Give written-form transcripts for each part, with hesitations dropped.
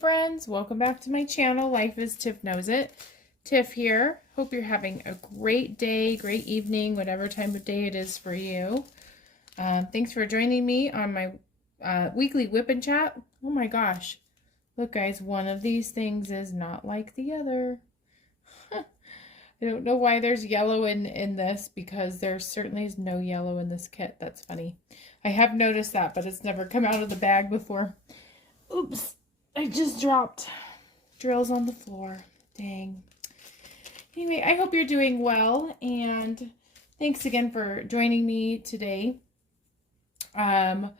friends, welcome back to my channel. Life is Tiff Knows It. Tiff here. Hope you're having a great day, great evening, whatever time of day it is for you. Thanks for joining me on my weekly WIP and chat. Oh my gosh. Look guys, one of these things is not like the other. I don't know why there's yellow in this, because there certainly is no yellow in this kit. That's funny. I have noticed that, but it's never come out of the bag before. Oops. I just dropped drills on the floor. Dang. Anyway, I hope you're doing well, and thanks again for joining me today on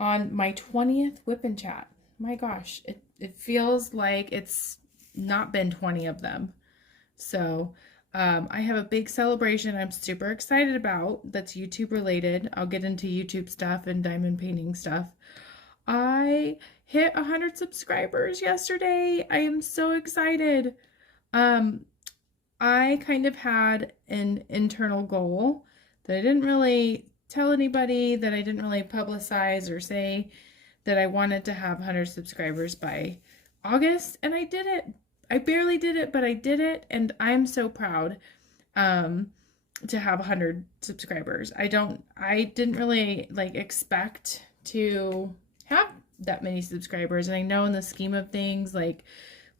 my 20th WIP and chat. My gosh, it feels like it's not been 20 of them. So I have a big celebration I'm super excited about that's YouTube related. I'll get into YouTube stuff and diamond painting stuff. I hit 100 subscribers yesterday. I am so excited. I kind of had an internal goal that I didn't really tell anybody, that I didn't really publicize or say, that I wanted to have 100 subscribers by August, and I did it. I barely did it, but I did it, and I'm so proud to have 100 subscribers. I didn't really expect to have that many subscribers, and I know in the scheme of things, like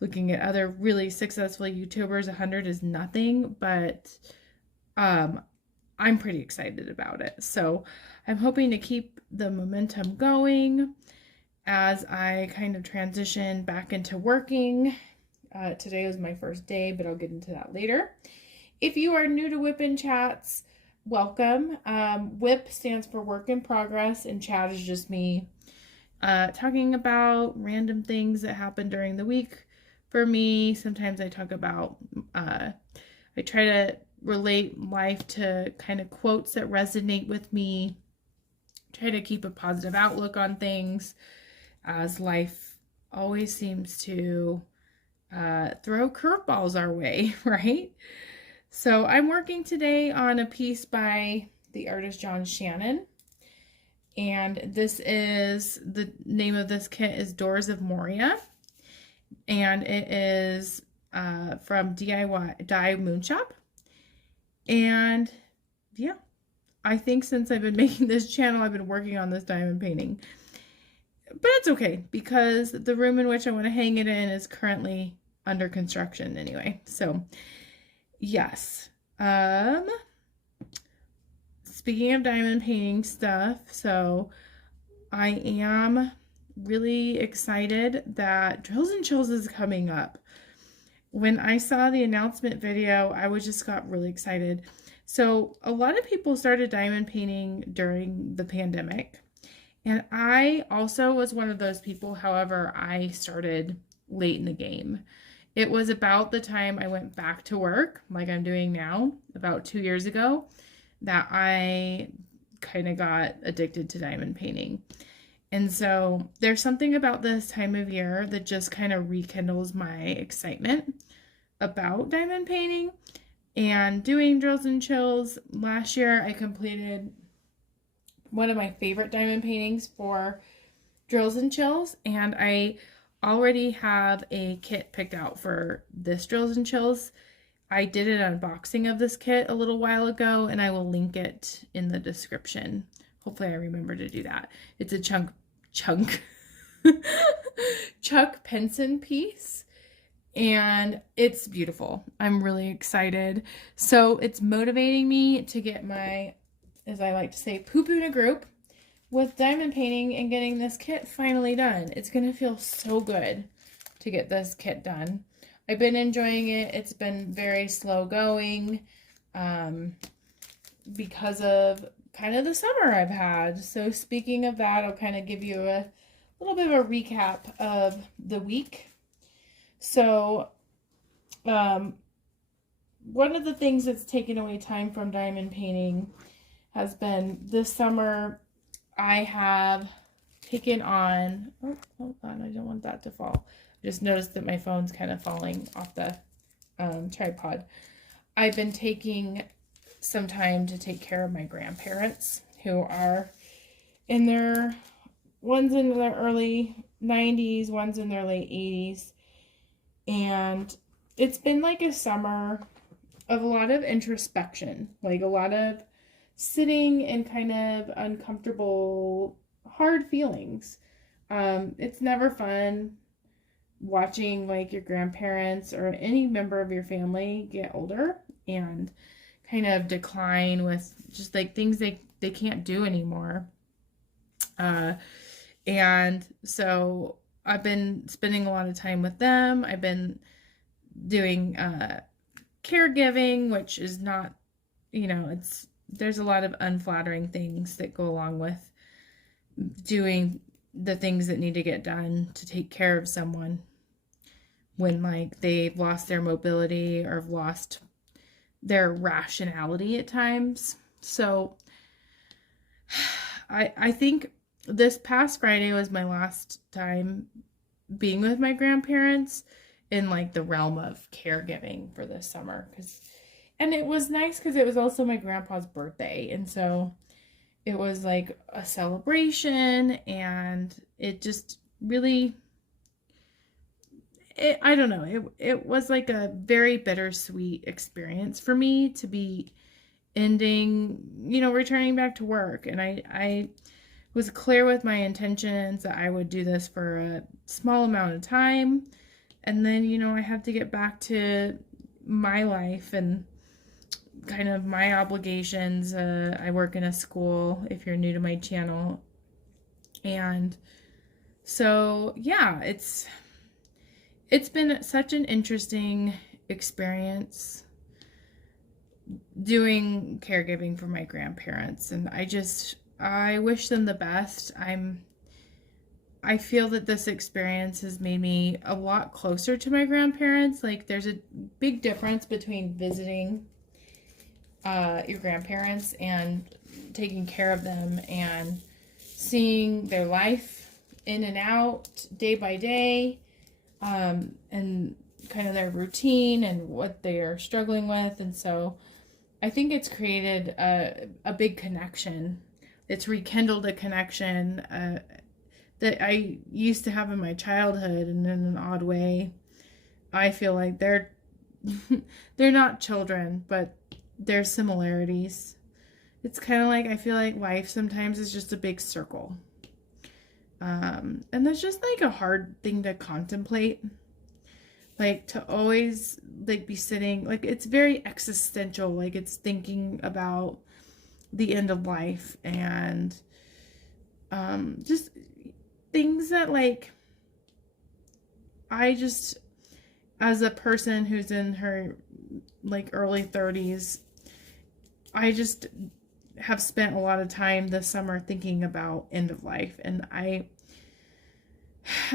looking at other really successful YouTubers, 100 is nothing, but I'm pretty excited about it. So I'm hoping to keep the momentum going as I kind of transition back into working. Today was my first day, but I'll get into that later. If you are new to WIP and chats, welcome. WIP stands for work in progress, and chat is just me talking about random things that happen during the week for me. Sometimes I talk about, I try to relate life to kind of quotes that resonate with me. Try to keep a positive outlook on things, as life always seems to throw curveballs our way, right? So I'm working today on a piece by the artist John Shannon. And this is, the name of this kit is Doors of Moria. And it is from DIYmoonshop. And yeah, I think since I've been making this channel, I've been working on this diamond painting. But it's okay, because the room in which I want to hang it in is currently under construction anyway. So yes. Speaking of diamond painting stuff, so I am really excited that Drills and Chills is coming up. When I saw the announcement video, I just got really excited. So a lot of people started diamond painting during the pandemic, and I also was one of those people. However, I started late in the game. It was about the time I went back to work, like I'm doing now, about 2 years ago, that I kind of got addicted to diamond painting. And so there's something about this time of year that just kind of rekindles my excitement about diamond painting and doing Drills and Chills. Last year I completed one of my favorite diamond paintings for Drills and Chills, and I already have a kit picked out for this Drills and Chills. I did an unboxing of this kit a little while ago, and I will link it in the description. Hopefully I remember to do that. It's a Chuck Penson piece, and it's beautiful. I'm really excited. So it's motivating me to get my, as I like to say, poo-poo in a group with diamond painting and getting this kit finally done. It's going to feel so good to get this kit done. I've been enjoying it. It's been very slow going because of kind of the summer I've had. So speaking of that, I'll kind of give you a little bit of a recap of the week. So one of the things that's taken away time from diamond painting has been this summer. I have taken on, oh, hold on, I don't want that to fall. I just noticed that my phone's kind of falling off the tripod. I've been taking some time to take care of my grandparents, who are in their one's in their early 90s, one's in their late 80s. And it's been like a summer of a lot of introspection, like a lot of sitting in kind of uncomfortable, hard feelings. It's never fun watching like your grandparents or any member of your family get older and kind of decline with just like things they can't do anymore. And so I've been spending a lot of time with them. I've been doing caregiving, which is not, there's a lot of unflattering things that go along with doing the things that need to get done to take care of someone when like they've lost their mobility or have lost their rationality at times. So I think this past Friday was my last time being with my grandparents in like the realm of caregiving for this summer. And it was nice because it was also my grandpa's birthday. And so it was like a celebration, and it just really, I don't know, it was like a very bittersweet experience for me to be ending, returning back to work. And I was clear with my intentions that I would do this for a small amount of time. And then, I have to get back to my life and kind of my obligations. I work in a school, if you're new to my channel. And so, yeah, it's been such an interesting experience doing caregiving for my grandparents. And I wish them the best. I feel that this experience has made me a lot closer to my grandparents. Like, there's a big difference between visiting your grandparents and taking care of them and seeing their life in and out day by day, and kind of their routine and what they are struggling with. And so I think it's created a big connection. It's rekindled a connection that I used to have in my childhood, and in an odd way, I feel like they're not children, but there's similarities. It's kind of like, I feel like life sometimes is just a big circle. And that's just like a hard thing to contemplate. Like, to always like be sitting, like, it's very existential. Like, it's thinking about the end of life and just things that, like, I just, as a person who's in her like early 30s, I just have spent a lot of time this summer thinking about end of life. And I'm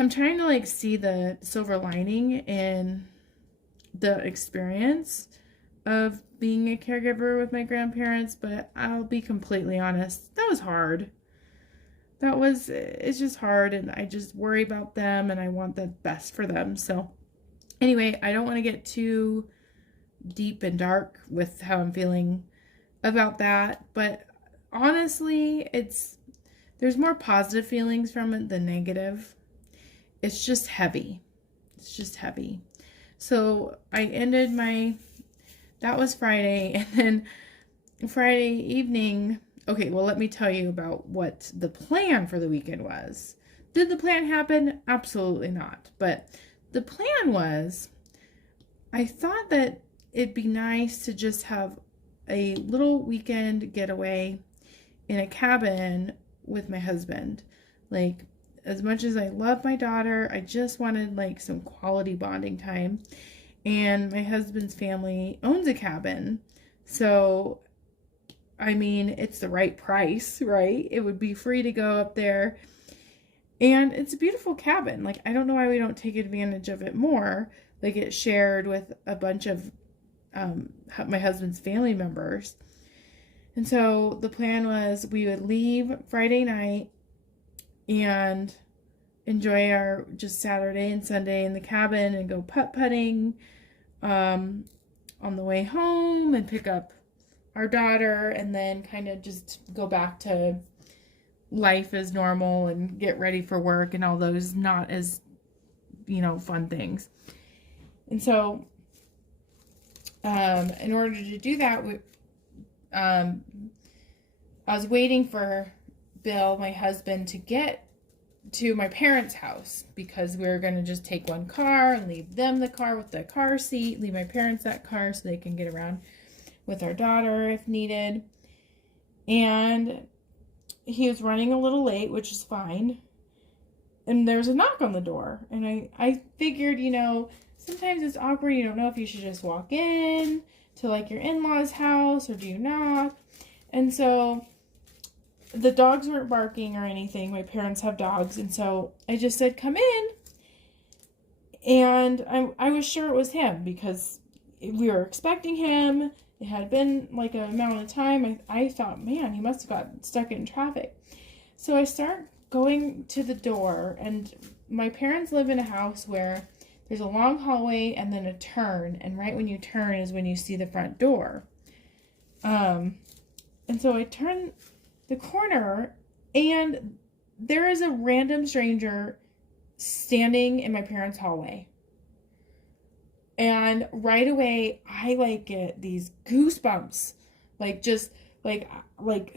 trying to like see the silver lining in the experience of being a caregiver with my grandparents. But I'll be completely honest, that was hard. It's just hard, and I just worry about them, and I want the best for them. So anyway, I don't want to get too deep and dark with how I'm feeling about that, but honestly, there's more positive feelings from it than negative. It's just heavy. So I ended that was Friday, and then Friday evening, okay, well, let me tell you about what the plan for the weekend was. Did the plan happen? Absolutely not. But the plan was, I thought that it'd be nice to just have a little weekend getaway in a cabin with my husband. Like, as much as I love my daughter, I just wanted like some quality bonding time. And my husband's family owns a cabin. So, I mean, it's the right price, right? It would be free to go up there. And it's a beautiful cabin. Like, I don't know why we don't take advantage of it more. Like, it's shared with a bunch of my husband's family members. And so the plan was we would leave Friday night and enjoy our just Saturday and Sunday in the cabin and go putt-putting on the way home and pick up our daughter, and then kind of just go back to life as normal and get ready for work and all those not as, fun things. And so, in order to do that, I was waiting for Bill, my husband, to get to my parents' house because we were going to just take one car and leave them the car with the car seat, leave my parents that car so they can get around with our daughter if needed. And he was running a little late, which is fine. And there was a knock on the door. And I figured, sometimes it's awkward. You don't know if you should just walk in to like your in-laws' house or do you knock. And so the dogs weren't barking or anything. My parents have dogs. And so I just said, come in. And I was sure it was him because we were expecting him. It had been like an amount of time. I thought, man, he must have got stuck in traffic. So I start going to the door, and my parents live in a house where there's a long hallway and then a turn, and right when you turn is when you see the front door. And so I turn the corner, and there is a random stranger standing in my parents' hallway. And right away, I get these goosebumps, just the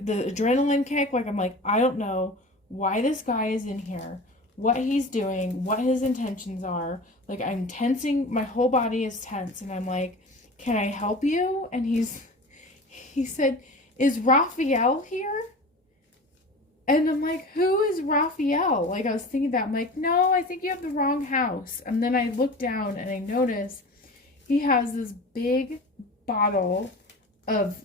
adrenaline kick. I'm like, I don't know why this guy is in here, what he's doing, what his intentions are. I'm tensing, my whole body is tense, and I'm like, can I help you? And he said, is Raphael here? And I'm like, who is Raphael? I was thinking that. I'm like, no, I think you have the wrong house. And then I look down and I notice he has this big bottle of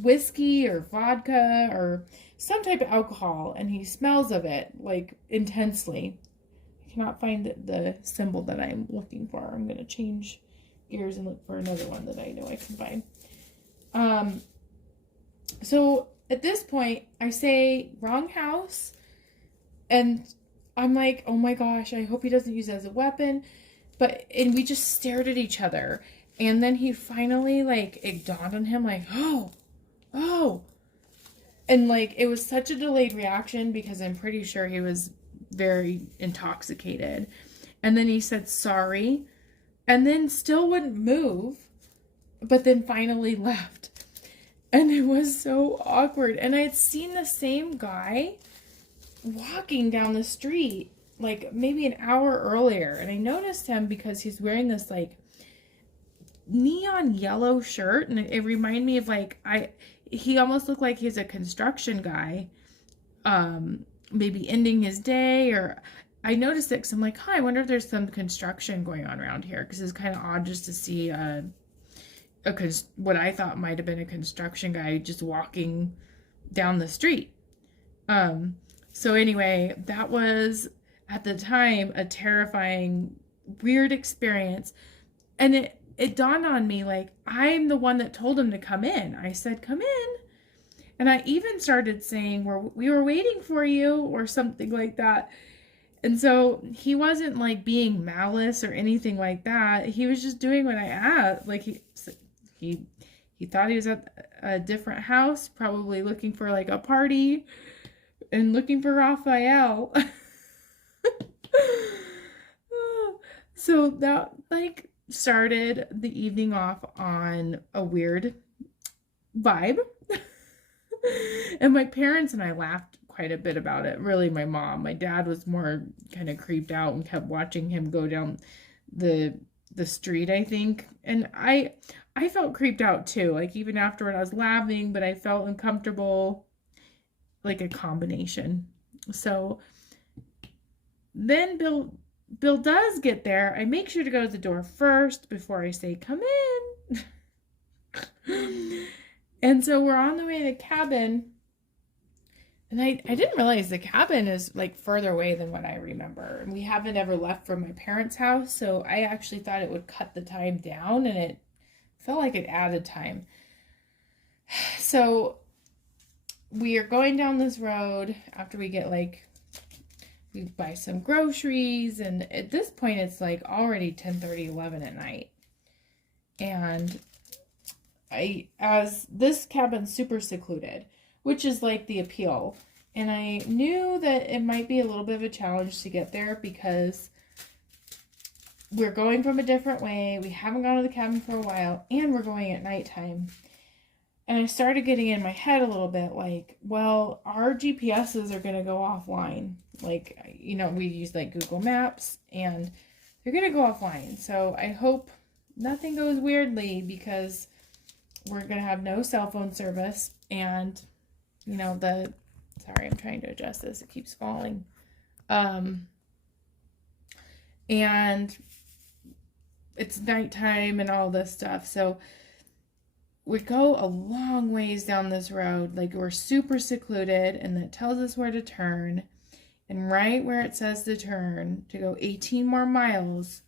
whiskey or vodka or some type of alcohol, and he smells of it intensely. I cannot find the symbol that I'm looking for. I'm going to change gears and look for another one that I know I can find. So at this point, I say, wrong house, and I'm like, oh my gosh, I hope he doesn't use it as a weapon. And we just stared at each other, and then he finally, it dawned on him, oh, and it was such a delayed reaction because I'm pretty sure he was very intoxicated. And then he said sorry, and then still wouldn't move, but then finally left. And it was so awkward. And I had seen the same guy walking down the street maybe an hour earlier, and I noticed him because he's wearing this neon yellow shirt, and it reminded me of he almost looked like he's a construction guy, maybe ending his day. Or I noticed it because I'm like, I wonder if there's some construction going on around here, because it's kind of odd just to see what I thought might have been a construction guy just walking down the street. So anyway, that was at the time a terrifying, weird experience. And it dawned on me, I'm the one that told him to come in. I said, come in. And I even started saying, we were waiting for you, or something like that. And so he wasn't being malice or anything like that. He was just doing what I asked. He thought he was at a different house, probably looking for a party and looking for Raphael. So that started the evening off on a weird vibe. And my parents and I laughed quite a bit about it. Really, my mom. My dad was more kind of creeped out and kept watching him go down the street, I think. And I felt creeped out too. Even afterward, I was laughing, but I felt uncomfortable. A combination. So then Bill does get there. I make sure to go to the door first before I say, come in. And so we're on the way to the cabin. And I didn't realize the cabin is further away than what I remember. And we haven't ever left from my parents' house. So I actually thought it would cut the time down, and it felt like it added time. So we are going down this road after we get we buy some groceries, and at this point it's already 10:30, 11 at night. And as this cabin's super secluded, which is the appeal. And I knew that it might be a little bit of a challenge to get there because we're going from a different way. We haven't gone to the cabin for a while, and we're going at nighttime. And I started getting in my head a little bit like, well, our GPSs are going to go offline. Like, you know, we use like Google Maps, and they're going to go offline. So I hope nothing goes weirdly, because we're going to have no cell phone service. And, you know, sorry, I'm trying to adjust this. It keeps falling. And it's nighttime and all this stuff. So we go a long ways down this road. Like, we're super secluded, and it tells us where to turn. And right where it says to turn, to go 18 more miles,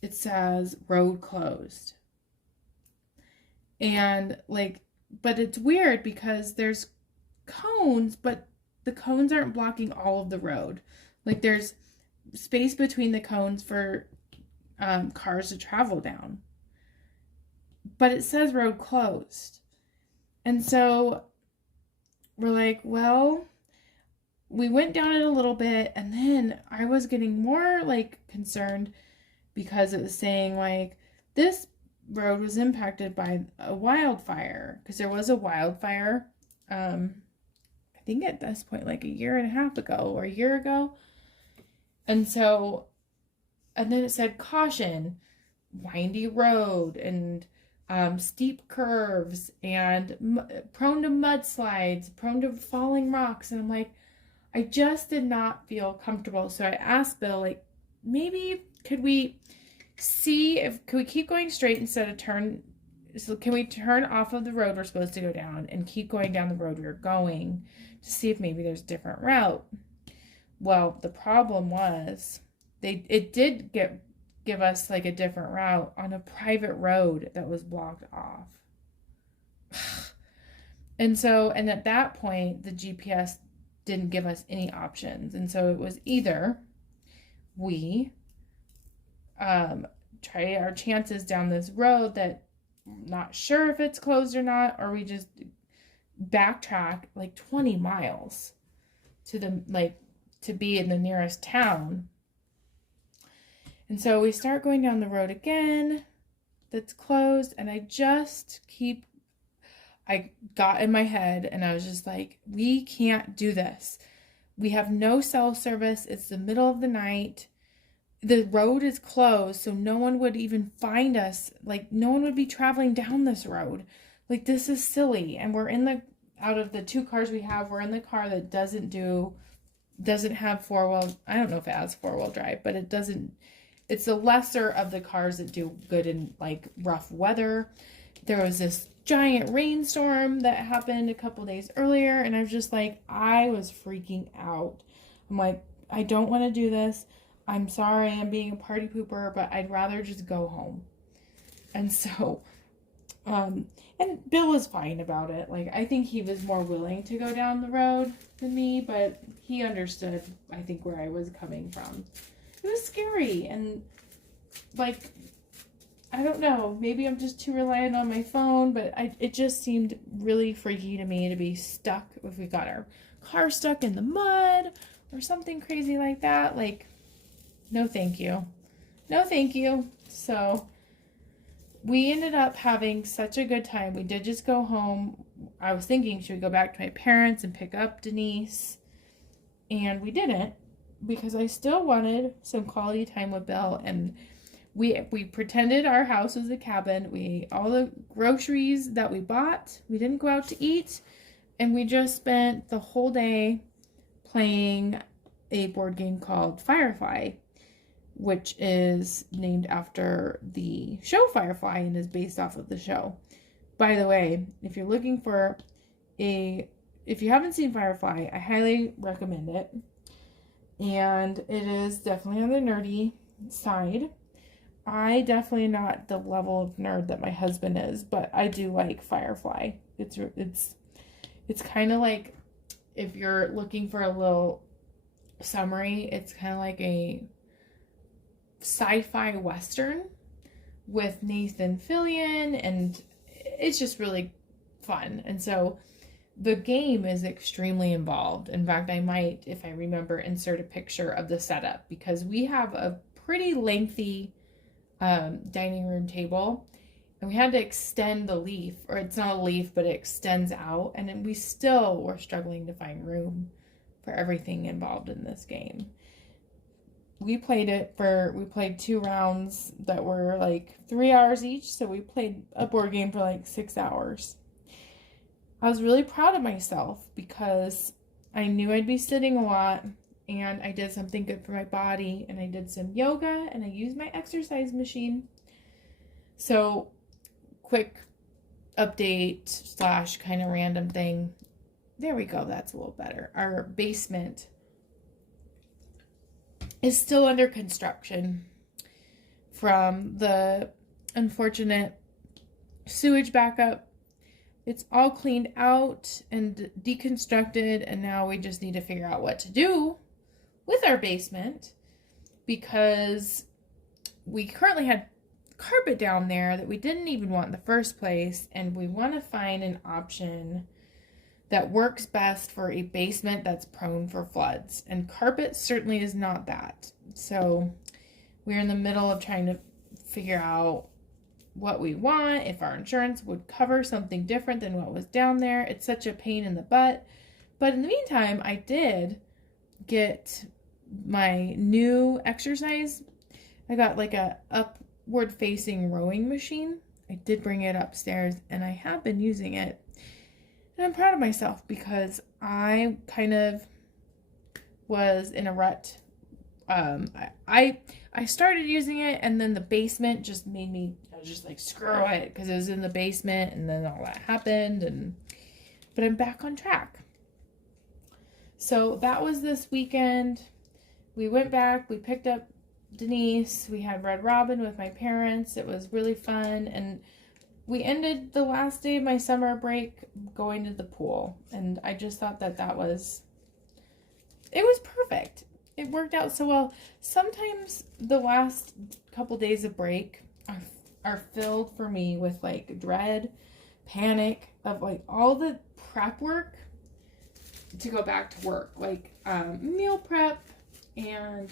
it says road closed. And like, but it's weird because there's cones, but the cones aren't blocking all of the road. Like, there's space between the cones for cars to travel down. But it says road closed. And so we're like, well, we went down it a little bit, and then I was getting more like concerned because it was saying like this road was impacted by a wildfire, because there was a wildfire I think at this point like a year and a half ago or a year ago. And so, and then it said caution, windy road, and steep curves, and prone to mudslides, prone to falling rocks. And I'm like, I just did not feel comfortable. So I asked Bill, like, maybe could we keep going straight instead of turn? So can we turn off of the road we're supposed to go down and keep going down the road we were going to see if maybe there's a different route? Well, the problem was it did give us like a different route on a private road that was blocked off. And at that point, the GPS didn't give us any options. And so it was either we try our chances down this road that I'm not sure if it's closed or not, or we just backtrack like 20 miles to be in the nearest town. And so we start going down the road again that's closed, and I got in my head and I was just like, we can't do this. We have no cell service. It's the middle of the night. The road is closed, so no one would even find us. Like, no one would be traveling down this road. Like, this is silly. And out of the two cars we have, we're in the car that doesn't have four-wheel, I don't know if it has four-wheel drive, but it's the lesser of the cars that do good in like rough weather. There was this giant rainstorm that happened a couple days earlier, and I was just like, I was freaking out. I'm like, I don't want to do this. I'm sorry, I'm being a party pooper, but I'd rather just go home. And so, and Bill was fine about it. Like, I think he was more willing to go down the road than me, but he understood, I think, where I was coming from. It was scary, and like, I don't know, maybe I'm just too reliant on my phone, but it just seemed really freaky to me to be stuck, if we got our car stuck in the mud or something crazy like that. Like, no thank you. No thank you. So we ended up having such a good time. We did just go home. I was thinking, should we go back to my parents and pick up Denise? And we didn't, because I still wanted some quality time with Bill. And we pretended our house was a cabin. All the groceries that we bought, we didn't go out to eat. And we just spent the whole day playing a board game called Firefly, which is named after the show Firefly and is based off of the show. By the way, if you're looking for if you haven't seen Firefly, I highly recommend it. And it is definitely on the nerdy side. I definitely am not the level of nerd that my husband is, but I do like Firefly. It's kind of like, if you're looking for a little summary, it's kind of like a sci-fi western with Nathan Fillion, and it's just really fun. And so The game is extremely involved. In fact, I might, if I remember, insert a picture of the setup, because we have a pretty lengthy dining room table, and we had to extend the leaf, or it's not a leaf, but it extends out, and then we still were struggling to find room for everything involved in this game. We played 2 rounds that were like 3 hours each, so we played a board game for like 6 hours. I was really proud of myself because I knew I'd be sitting a lot, and I did something good for my body, and I did some yoga, and I used my exercise machine. So, quick update / kind of random thing. There we go, that's a little better. Our basement is still under construction from the unfortunate sewage backup. It's all cleaned out and deconstructed, and now we just need to figure out what to do with our basement, because we currently had carpet down there that we didn't even want in the first place, and we want to find an option that works best for a basement that's prone for floods, and carpet certainly is not that. So we're in the middle of trying to figure out what we want, if our insurance would cover something different than what was down there. It's such a pain in the butt. But in the meantime, I did get my new exercise. I got like a upward facing rowing machine. I did bring it upstairs, and I have been using it. And I'm proud of myself because I kind of was in a rut. I started using it, and then the basement just made me, I was just like, screw it, because it was in the basement, and then all that happened, but I'm back on track. So that was this weekend. We went back, we picked up Denise, we had Red Robin with my parents. It was really fun, and we ended the last day of my summer break going to the pool, and I just thought that it was perfect. It worked out so well. Sometimes the last couple days of break are filled for me with like dread, panic of like all the prep work to go back to work, like meal prep and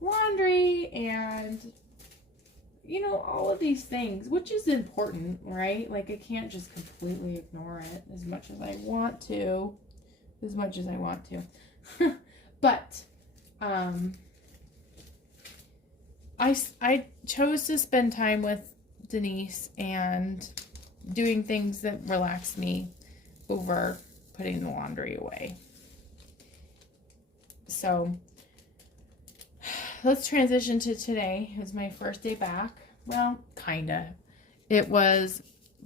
laundry and all of these things, which is important, right? Like I can't just completely ignore it as much as I want to. But I chose to spend time with Denise and doing things that relax me over putting the laundry away. So let's transition to today. It was my first day back. Well, kinda. It was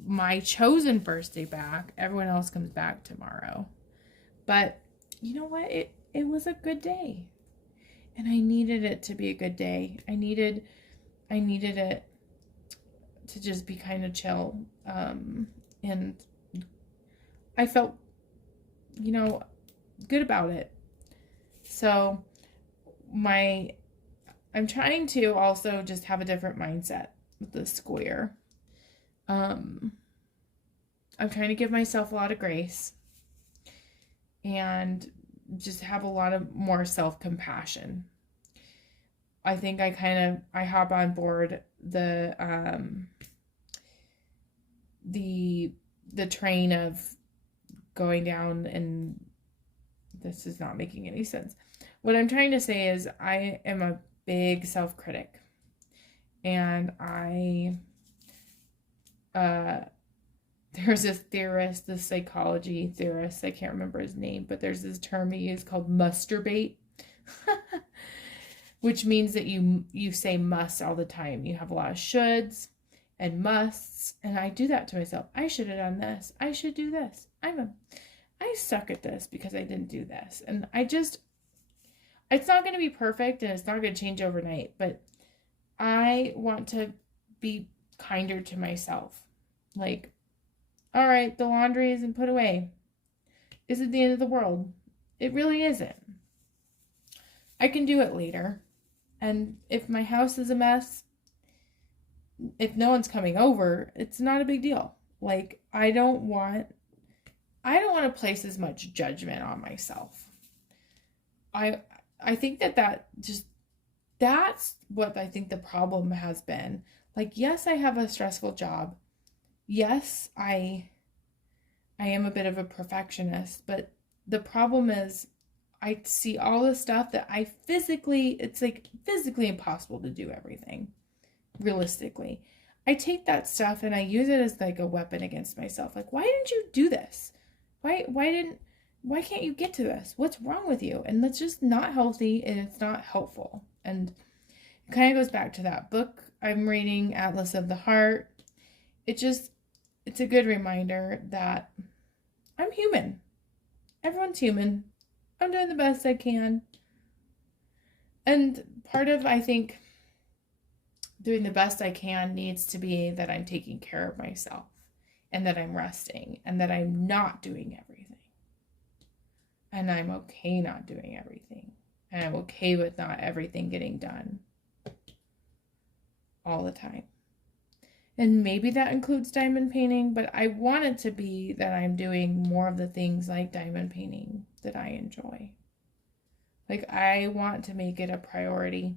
my chosen first day back. Everyone else comes back tomorrow. But you know what? It was a good day. And I needed it to be a good day. I needed it to just be kind of chill. And I felt, good about it. So I'm trying to also just have a different mindset with this school year. I'm trying to give myself a lot of grace and just have a lot of more self-compassion. I think I hop on board the train of going down, and this is not making any sense. What I'm trying to say is I am a big self-critic, and there's this theorist, this psychology theorist, I can't remember his name, but there's this term he used called masturbate, which means that you say must all the time. You have a lot of shoulds and musts, and I do that to myself. I should have done this. I should do this. I suck at this because I didn't do this. And it's not going to be perfect, and it's not going to change overnight, but I want to be kinder to myself. Like, all right, the laundry isn't put away. Is it the end of the world? It really isn't. I can do it later. And if my house is a mess, if no one's coming over, it's not a big deal. Like, I don't want I don't want to place as much judgment on myself. I think that's what I think the problem has been. Like, yes, I have a stressful job. Yes, I am a bit of a perfectionist, but the problem is I see all the stuff that it's like physically impossible to do everything realistically. I take that stuff and I use it as like a weapon against myself. Like, why didn't you do this? Why can't you get to this? What's wrong with you? And that's just not healthy and it's not helpful. And it kind of goes back to that book I'm reading, Atlas of the Heart. It's a good reminder that I'm human. Everyone's human. I'm doing the best I can. And part of, I think, doing the best I can needs to be that I'm taking care of myself and that I'm resting and that I'm not doing everything. And I'm okay not doing everything. And I'm okay with not everything getting done all the time. And maybe that includes diamond painting, but I want it to be that I'm doing more of the things like diamond painting that I enjoy. Like, I want to make it a priority.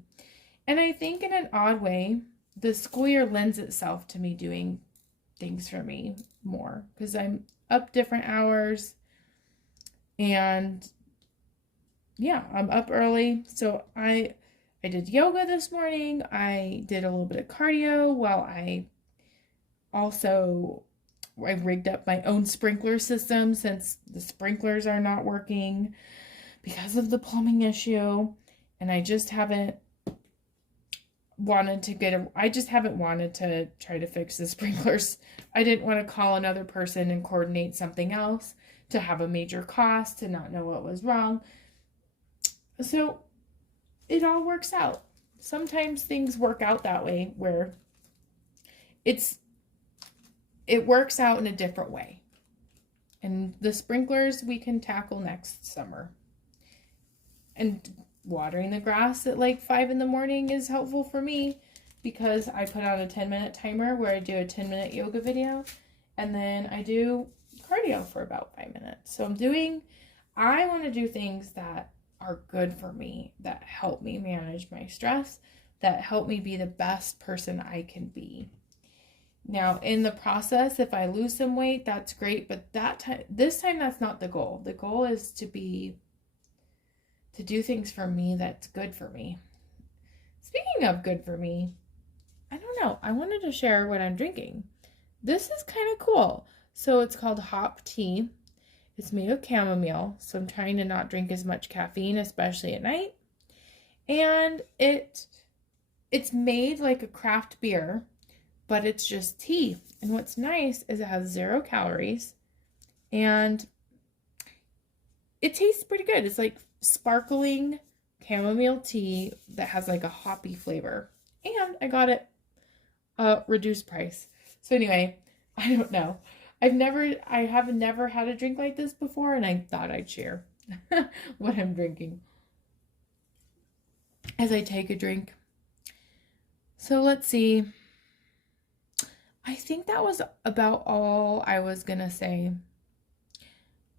And I think in an odd way, the school year lends itself to me doing things for me more because I'm up different hours and yeah, I'm up early. So I did yoga this morning. I did a little bit of cardio while I rigged up my own sprinkler system since the sprinklers are not working because of the plumbing issue. And I just haven't wanted to try to fix the sprinklers. I didn't want to call another person and coordinate something else to have a major cost, to not know what was wrong. So it all works out. Sometimes things work out that way where it works out in a different way. And the sprinklers we can tackle next summer. And watering the grass at like 5 a.m. is helpful for me because I put on a 10-minute timer where I do a 10-minute yoga video and then I do cardio for about 5 minutes. So I want to do things that are good for me, that help me manage my stress, that help me be the best person I can be. Now, in the process, if I lose some weight, that's great, but this time that's not the goal. The goal is to do things for me that's good for me. Speaking of good for me, I don't know. I wanted to share what I'm drinking. This is kind of cool. So it's called hop tea. It's made of chamomile. So I'm trying to not drink as much caffeine, especially at night. And it's made like a craft beer, but it's just tea. And what's nice is it has 0 calories and it tastes pretty good. It's like sparkling chamomile tea that has like a hoppy flavor. And I got it reduced price. So anyway, I don't know. I have never had a drink like this before, and I thought I'd share what I'm drinking as I take a drink. So let's see. I think that was about all I was gonna say.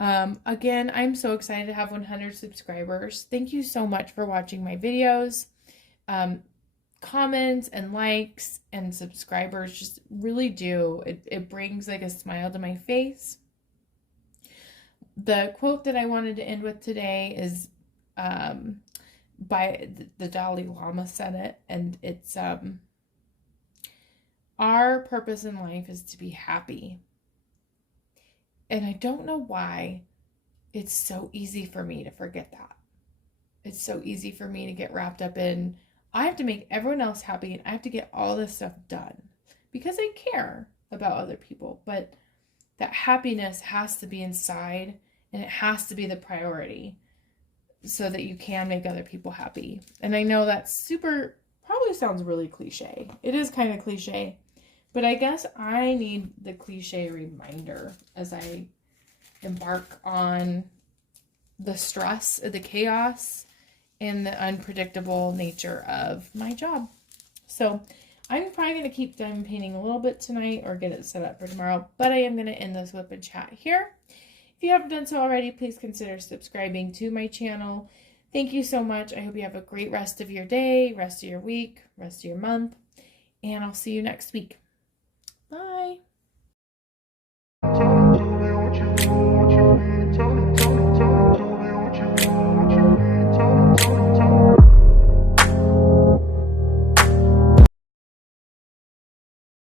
Again, I'm so excited to have 100 subscribers. Thank you so much for watching my videos. Comments and likes and subscribers just really do. It brings like a smile to my face. The quote that I wanted to end with today is by the Dalai Lama said it, and it's our purpose in life is to be happy. And I don't know why it's so easy for me to forget that. It's so easy for me to get wrapped up in, I have to make everyone else happy and I have to get all this stuff done because I care about other people. But that happiness has to be inside and it has to be the priority so that you can make other people happy. And I know that's probably sounds really cliche. It is kind of cliche. But I guess I need the cliche reminder as I embark on the stress, the chaos, and the unpredictable nature of my job. So I'm probably going to keep diamond painting a little bit tonight or get it set up for tomorrow. But I am going to end this WIP and chat here. If you haven't done so already, please consider subscribing to my channel. Thank you so much. I hope you have a great rest of your day, rest of your week, rest of your month, and I'll see you next week. Bye.